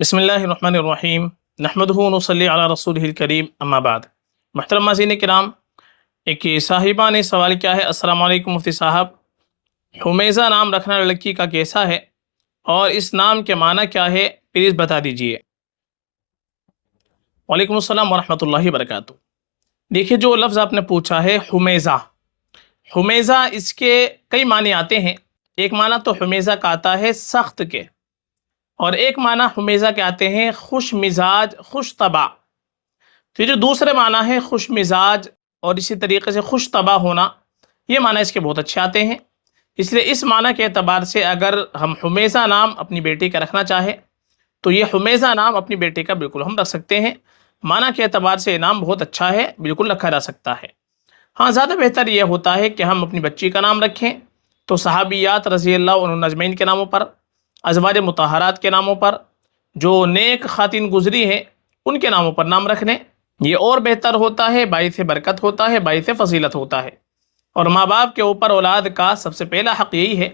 بسم اللہ الرحمن الرحیم نحمدہ ونصلی علی رسولہ الکریم اما بعد۔ محترم ناظرین کرام، ایک صاحبہ نے سوال کیا ہے، السلام علیکم مفتی صاحب، حمیزہ نام رکھنا لڑکی کا کیسا ہے اور اس نام کے معنی کیا ہے، پلیز بتا دیجئے۔ وعلیکم السلام ورحمۃ اللہ وبرکاتہ۔ دیکھیے، جو لفظ آپ نے پوچھا ہے حمیزہ، اس کے کئی معنی آتے ہیں۔ ایک معنی تو حمیزہ کا آتا ہے سخت کے، اور ایک معنی حمیزہ کے آتے ہیں خوش مزاج، خوش طبع۔ تو یہ جو دوسرے معنی ہے خوش مزاج اور اسی طریقے سے خوش طبع ہونا، یہ معنی اس کے بہت اچھے آتے ہیں۔ اس لیے اس معنی کے اعتبار سے اگر ہم حمیزہ نام اپنی بیٹی کا رکھنا چاہیں تو یہ حمیزہ نام اپنی بیٹی کا بالکل ہم رکھ سکتے ہیں۔ معنی کے اعتبار سے یہ نام بہت اچھا ہے، بالکل رکھا جا سکتا ہے۔ ہاں، زیادہ بہتر یہ ہوتا ہے کہ ہم اپنی بچی کا نام رکھیں تو صحابیات رضی اللہ عنہن اجمعین کے ناموں پر، ازواج مطہرات کے ناموں پر، جو نیک خواتین گزری ہیں ان کے ناموں پر نام رکھ لیں، یہ اور بہتر ہوتا ہے، باعث برکت ہوتا ہے، باعث فضیلت ہوتا ہے۔ اور ماں باپ کے اوپر اولاد کا سب سے پہلا حق یہی ہے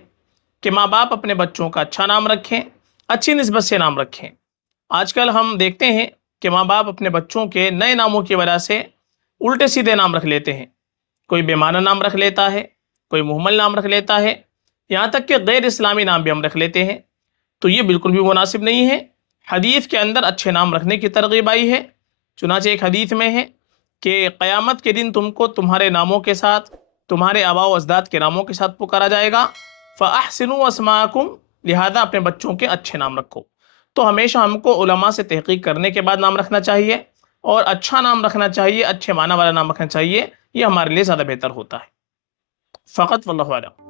کہ ماں باپ اپنے بچوں کا اچھا نام رکھیں، اچھی نسبت سے نام رکھیں۔ آج کل ہم دیکھتے ہیں کہ ماں باپ اپنے بچوں کے نئے ناموں کی وجہ سے الٹے سیدھے نام رکھ لیتے ہیں۔ کوئی بے معنی نام رکھ لیتا ہے، کوئی مہمل نام رکھ لیتا ہے، یہاں تک کہ غیر اسلامی نام بھی ہم رکھ لیتے ہیں۔ تو یہ بالکل بھی مناسب نہیں ہے۔ حدیث کے اندر اچھے نام رکھنے کی ترغیب آئی ہے۔ چنانچہ ایک حدیث میں ہے کہ قیامت کے دن تم کو تمہارے ناموں کے ساتھ، تمہارے آباء و اجداد کے ناموں کے ساتھ پکارا جائے گا۔ فَأَحْسِنُوا أَسْمَاءَكُمْ، لہذا اپنے بچوں کے اچھے نام رکھو۔ تو ہمیشہ ہم کو علماء سے تحقیق کرنے کے بعد نام رکھنا چاہیے، اور اچھا نام رکھنا چاہیے، اچھے معنی والا نام رکھنا چاہیے، یہ ہمارے لیے زیادہ بہتر ہوتا ہے۔ فقط واللہ اعلم۔